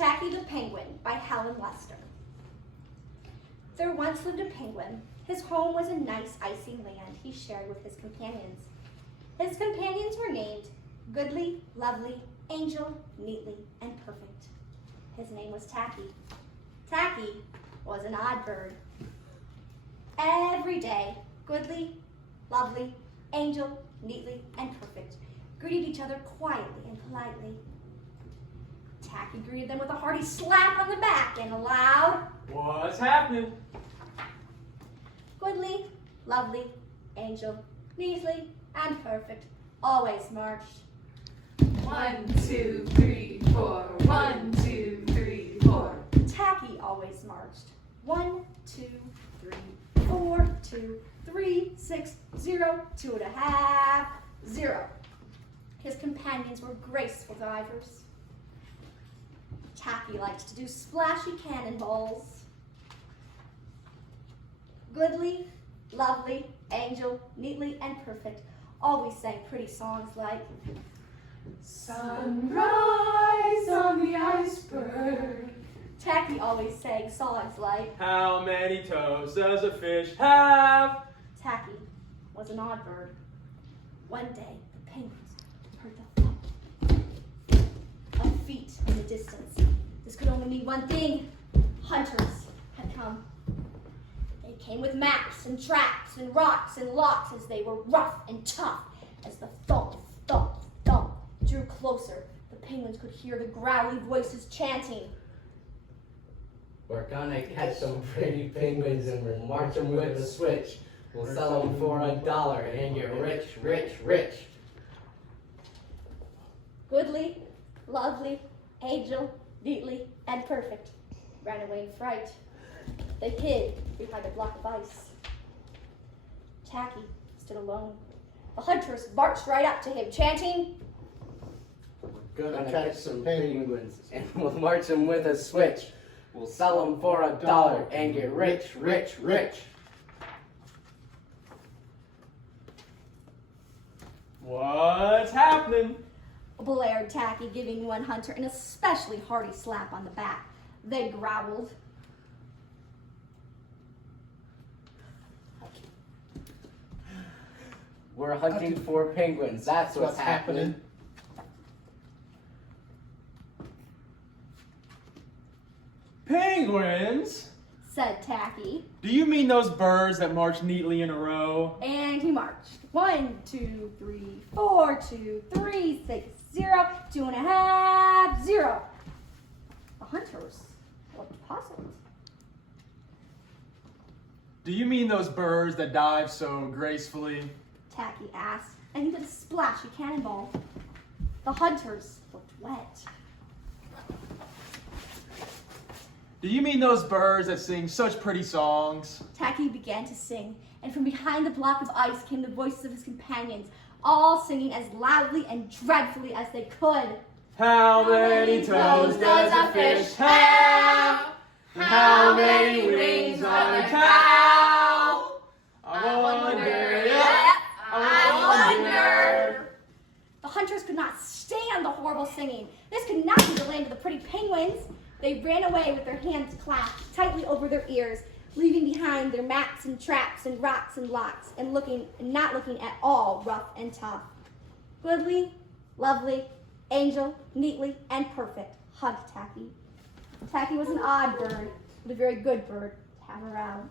Tacky the Penguin by Helen. There once lived a penguin. His home was a nice icy land he shared with his companions. His companions were named Goodly, Lovely, Angel, Neatly, and Perfect. His name was Tacky. Tacky was an odd bird. Every day, Goodly, Lovely, Angel, Neatly, and Perfect greeted each other quietly and politely. Tacky greeted them with a hearty slap on the back and a loud, "What's happening?" Goodly, Lovely, Angel, Neatly, and Perfect always marched. 1, 2, 3, 4. 1, 2, 3, 4. Tacky always marched. 1, 2, 3, 4, 2, 3, 6, 0, 2.5, 0. His companions were graceful divers. Tacky liked to do splashy cannonballs. Goodly, Lovely, Angel, Neatly, and Perfect always sang pretty songs like Sunrise on the iceberg. Tacky always sang songs like "How many toes does a fish have?" Tacky was an odd bird. One day, the penguins heard the thump of feet in the distance. This could only mean one thing. Hunters had come. They came with maps and traps and rocks and locks as they were rough and tough. As the thump, thump, thump drew closer, the penguins could hear the growly voices chanting. We're gonna catch some pretty penguins and we'll march them with a switch. We'll sell them for $1 and you're rich, rich, rich. Goodly, Lovely, Angel, Neatly, and Perfect ran away in fright. They hid behind a block of ice. Tacky stood alone. The hunters marched right up to him, chanting, We're gonna catch some penguins and we'll march them with a switch. We'll sell them for $1 and get rich, rich, rich. "What's happening?" blared Tacky, giving one hunter an especially hearty slap on the back. They growled. We're hunting for penguins, that's what's happening. "Penguins? Said Tacky, Do you mean those birds that march neatly in a row?" and he marched. 1, 2, 3, 4, 2, 3, 6, 0, 2.5, 0. The hunters looked puzzled. "Do you mean those birds that dive so gracefully?" Tacky asked, and he did a splashy cannonball. The hunters looked wet. "Do you mean those birds that sing such pretty songs?" Tacky began to sing, and from behind the block of ice came the voices of his companions, all singing as loudly and dreadfully as they could. "How many toes does a fish have? And how many wings on a cow? I wonder, yeah, I wonder." The hunters could not stand the horrible singing. This could not be the land of the pretty penguins. They ran away with their hands clasped tightly over their ears, leaving behind their maps and traps and rocks and locks, and not looking at all rough and tough. Goodly, Lovely, Angel, Neatly, and Perfect hugged Tacky. Tacky was an odd bird, but a very good bird to have around.